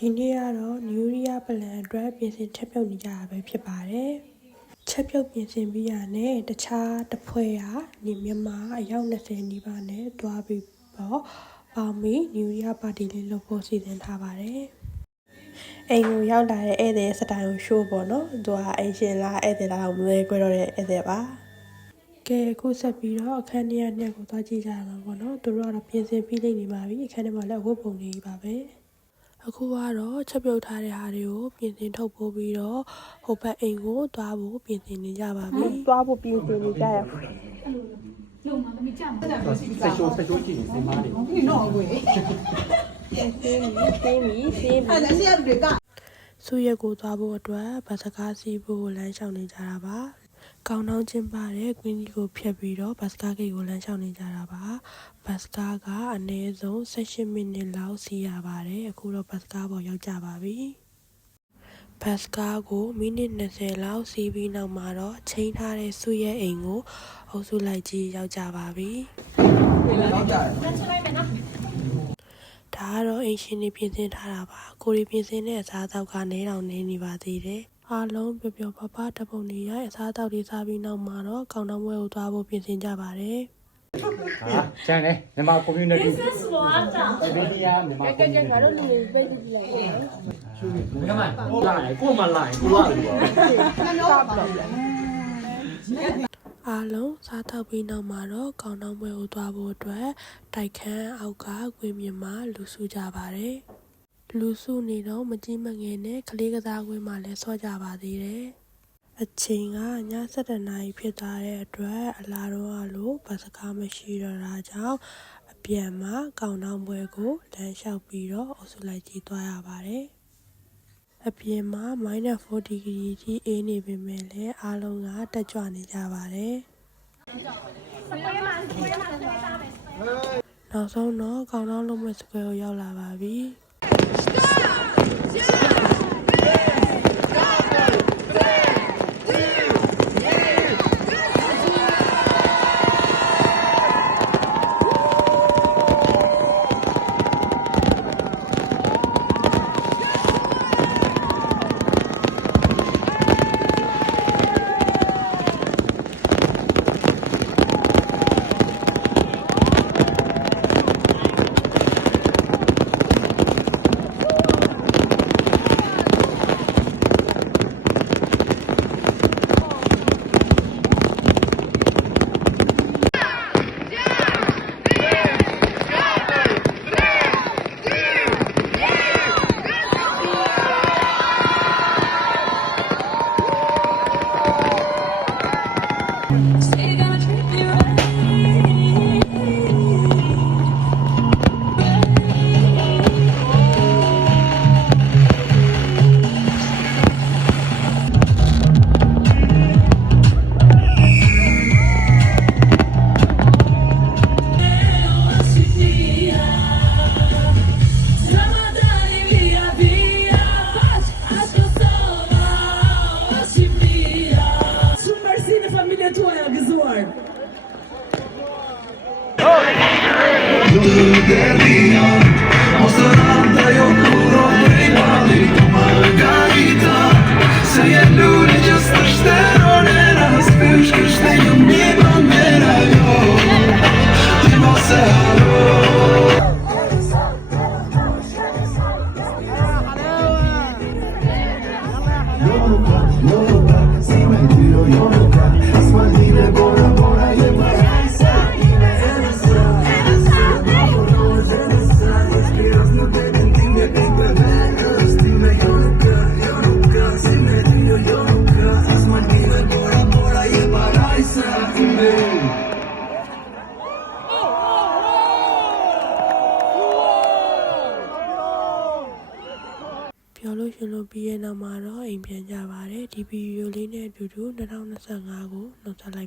ဒီနေ့ကတော့ New Year Plan အတွက်ပြင်ဆင်ချက်ပြုတ်နေကြတာပဲဖြစ်ပါတယ်။ချက်ပြုတ်ပြင်ဆင်ပြီးရနဲ့တခြားတစ်ဖွဲ့ကနေမြန်မာအယောက်20နီးပါးနဲ့တွားပြီးတော့ပေါင်းပြီး New Year Party လေးလုပ်ဖို့စီစဉ်ထားပါတယ်။အိမ်ကိုရောက်လာတဲ့ဧည့်သည်စတိုင်ကို show ပေါ့နော်။သူကအိမ်ရှင်လားဧည့်သည်လားတော့မလဲကြွတော့တဲ့ဧည့်သည်ပါ။ကဲအခုဆက်ပြီးတော့အခန်းထဲကကိုသွားကြည့်ကြရမှာပေါ့နော်။သူတို့ကတော့ပြင်ဆင်ပြီးနေပါပြီ။အခန်းထဲမှာလည်းအဝတ်ပုံနေပါပဲ။အခုကတော့ချက်ပြုတ်ထားတဲ့ဟာတွေကိုပြင်ဆင်ထုတ်ပိုးပြီးတော့ဟိုဘက်အိမ်ကိုသွားဖို့ပြင်ဆင်နေကြပါပြီ။သွားဖို့ပြင်ဆင်နေကြရပါမယ်။လုံမှာမကြမ်းဘူး။ဆက်ချိုးကြည့်နေမှာလေ။ဒီတော့ကိုယ်။ဆေးပြီ။ဆူရက်ကိုသွားဖို့အတွက်ဗတ်စကားစီးဖို့လမ်းလျှောက်နေကြတာပါ။ကောင်းနှောင်းကျင်းပတဲ့ကွင်းကြီးကိုဖြတ်ပြီးတော့ဘတ်စကားဂိတ်ကိုလမ်းလျှောက်နေကြတာပါ။ဘတ်စကားကအနည်းဆုံး18မိနစ်လောက်စီးရပါတယ်။အခုတော့ဘတ်စကားပေါ်ရောက်ကြပါပြီ။ဘတ်စကားကိုမိနစ်20လောက်စီးပြီးနောက်မှာတော့ချိန်ထားတဲ့ဆူရက်အိမ်ကိုအုပ်စုလိုက်ကြီးရောက်ကြပါပြီ။ဒါကတော့အိမ်ရှင်တွေပြင်ဆင်ထားတာပါ။ကိုရီပြင်ဆင်တဲ့အစားအသောက်ကနေတောင်နေပါသေးတယ်။အားလုံးပျော်ပျော်ပါပါတပုံတွေရိုက်အစားအသောက်တွေစားပြီးနောက်မှာတော့ကောင်းတောင်းပွဲကိုသွားဖို့ပြင်ဆင်ကြပါတယ်ဟာကျန်တယ်မြန်မာ community ဒီနေရာမြန်မာ community ငါတို့လူတွေသိကြည့်လိုက်ဘယ်မှာလာကိုမလာကိုလာလို့အားလုံးစားတောက်ပြီးနောက်မှာတော့ကောင်းတောင်းပွဲကိုသွားဖို့အတွက်တိုက်ခန်းအောက်ကကွင်းပြင်မှာလူစုကြပါတယ်လူစုနေတော့မကြီးမငယ်နဲ့ကလေးကစားကွင်းမှာလည်းဆော့ကြပါသေးတယ်အချိန်ကည7:00 နာရီဖြစ်သွားတဲ့အတွက်အလားတော့လို့ဘတ်စကားမရှိတော့တာကြောင့်အပြန်မှာကောင်းတောင်းပွဲကိုလမ်းလျှောက်ပြီးတော့အုပ်စုလိုက်ကြီးသွားရပါတယ်အပြင်မှာ -40 ဒီဂရီထိအေးနေပေမဲ့လည်းအားလုံးကတက်ကြွနေကြပါတယ်နောက်ဆုံးတော့ကောင်းတောင်းလုံးမဲ့စကွဲကိုရောက်လာပါပြီပြောလို့ရှင်လို့ပြီးရဲ့နောက်မှာတော့အိမ်ပြန်ကြပါတယ်ဒီဗီဒီယိုလေးနဲ့အတူတူ2025ကိုနှုတ်ဆက်လိုက်ပါ